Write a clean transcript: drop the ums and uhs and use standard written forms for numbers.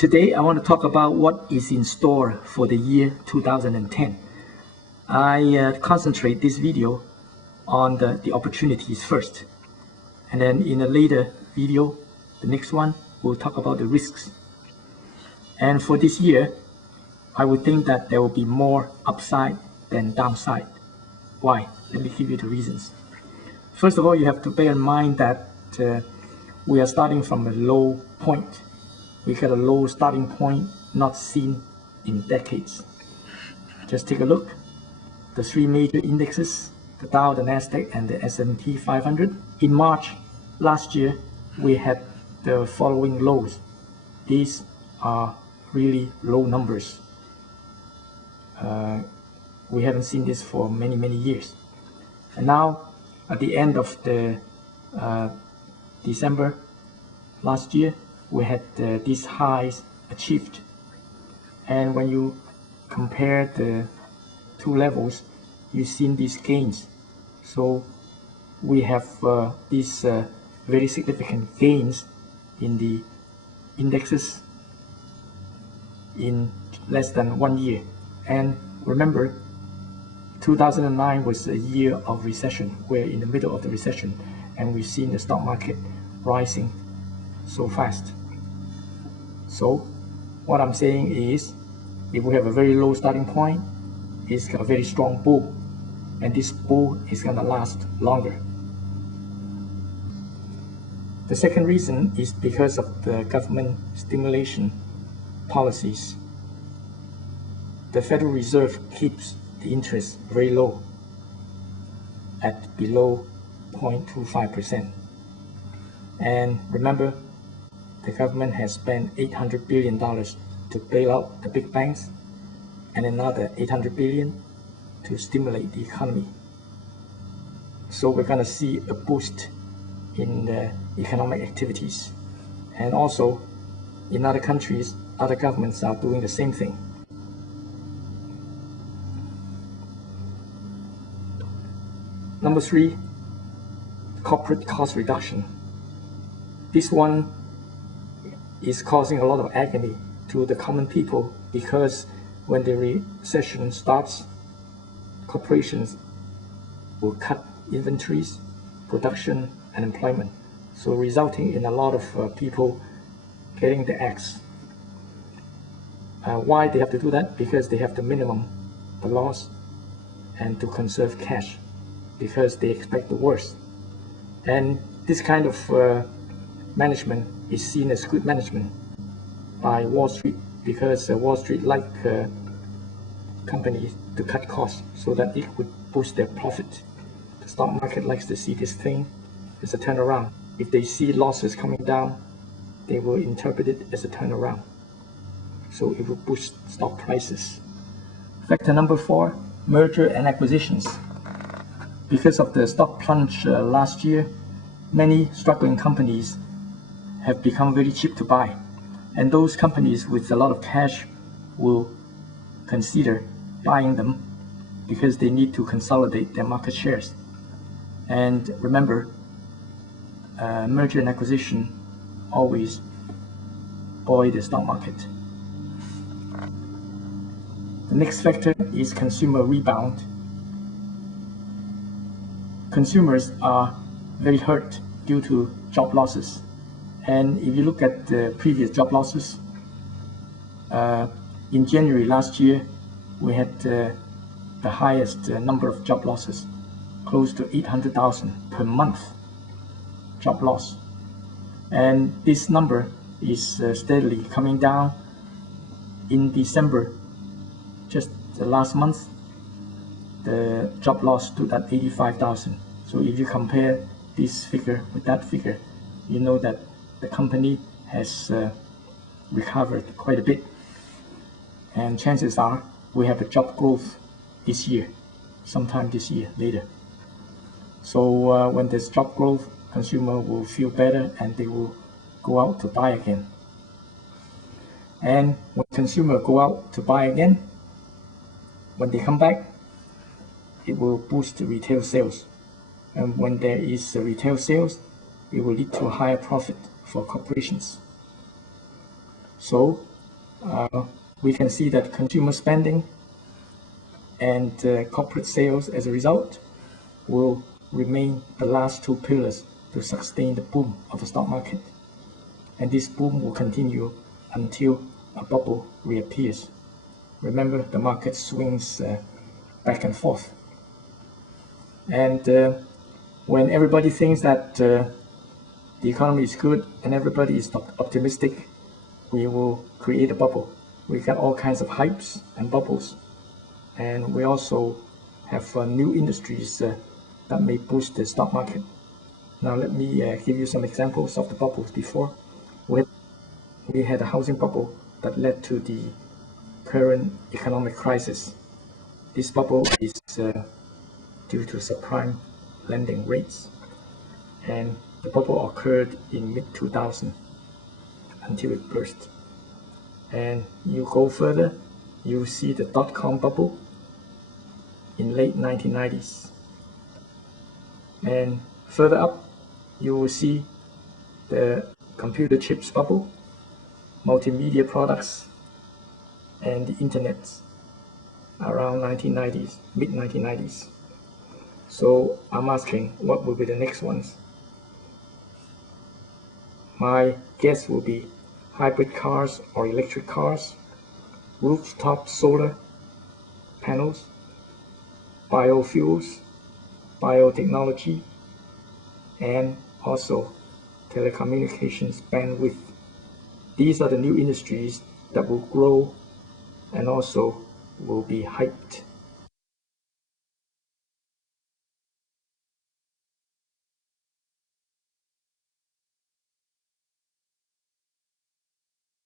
Today, I want to talk about what is in store for the year 2010. I concentrate this video on the opportunities first. And then in a later video, the next one, we'll talk about the risks. And for this year, I would think that there will be more upside than downside. Why? Let me give you the reasons. First of all, you have to bear in mind that we are starting from a low point. We had a low starting point not seen in decades. Just take a look. The three major indexes, the Dow, the Nasdaq, and the S&P 500. In March last year, we had the following lows. These are really low numbers. We haven't seen this for many, many years. And now, at the end of the December last year, we had these highs achieved. And when you compare the two levels, you've seen these gains. So we have these very significant gains in the indexes in less than 1 year. And remember, 2009 was a year of recession. We're in the middle of the recession, and we've seen the stock market rising so fast. So what I'm saying is, if we have a very low starting point, it's got a very strong bull, and this bull is going to last longer. The second reason is because of the government stimulation policies. The Federal Reserve keeps the interest very low, at below 0.25%. And remember, the government has spent $800 billion to bail out the big banks, and another $800 billion to stimulate the economy. So we're going to see a boost in the economic activities. And also, in other countries, other governments are doing the same thing. Number three, corporate cost reduction. This one is causing a lot of agony to the common people, because when the recession starts, corporations will cut inventories, production, and employment, so resulting in a lot of people getting the axe. Why they have to do that? Because they have to minimum the loss and to conserve cash, because they expect the worst. And this kind of management is seen as good management by Wall Street, because Wall Street like companies to cut costs so that it would boost their profit. The stock market likes to see this thing as a turnaround. If they see losses coming down, they will interpret it as a turnaround. So it will boost stock prices. Factor number four, merger and acquisitions. Because of the stock plunge last year, many struggling companies have become very cheap to buy. And those companies with a lot of cash will consider buying them because they need to consolidate their market shares. And remember, merger and acquisition always buoy the stock market. The next factor is consumer rebound. Consumers are very hurt due to job losses. And if you look at the previous job losses, in January last year, we had the highest number of job losses, close to 800,000 per month job loss. And this number is steadily coming down. In December, just the last month, the job loss stood at 85,000. So if you compare this figure with that figure, you know that the company has recovered quite a bit. And chances are we have a job growth this year, sometime this year, later. So when there's job growth, consumer will feel better and they will go out to buy again. And when consumer go out to buy again, when they come back, it will boost the retail sales. And when there is retail sales, it will lead to a higher profit for corporations. So we can see that consumer spending and corporate sales as a result will remain the last two pillars to sustain the boom of the stock market. And this boom will continue until a bubble reappears. Remember, the market swings back and forth. And when everybody thinks that the economy is good and everybody is optimistic, we will create a bubble. We got all kinds of hypes and bubbles. And we also have new industries that may boost the stock market. Now let me give you some examples of the bubbles before. We had a housing bubble that led to the current economic crisis. This bubble is due to subprime lending rates, and the bubble occurred in mid-2000 until it burst. And you go further, you see the dot-com bubble in late 1990s. And further up, you will see the computer chips bubble, multimedia products, and the internet around 1990s, mid-1990s. So I'm asking, what will be the next ones? My guess will be hybrid cars or electric cars, rooftop solar panels, biofuels, biotechnology, and also telecommunications bandwidth. These are the new industries that will grow and also will be hyped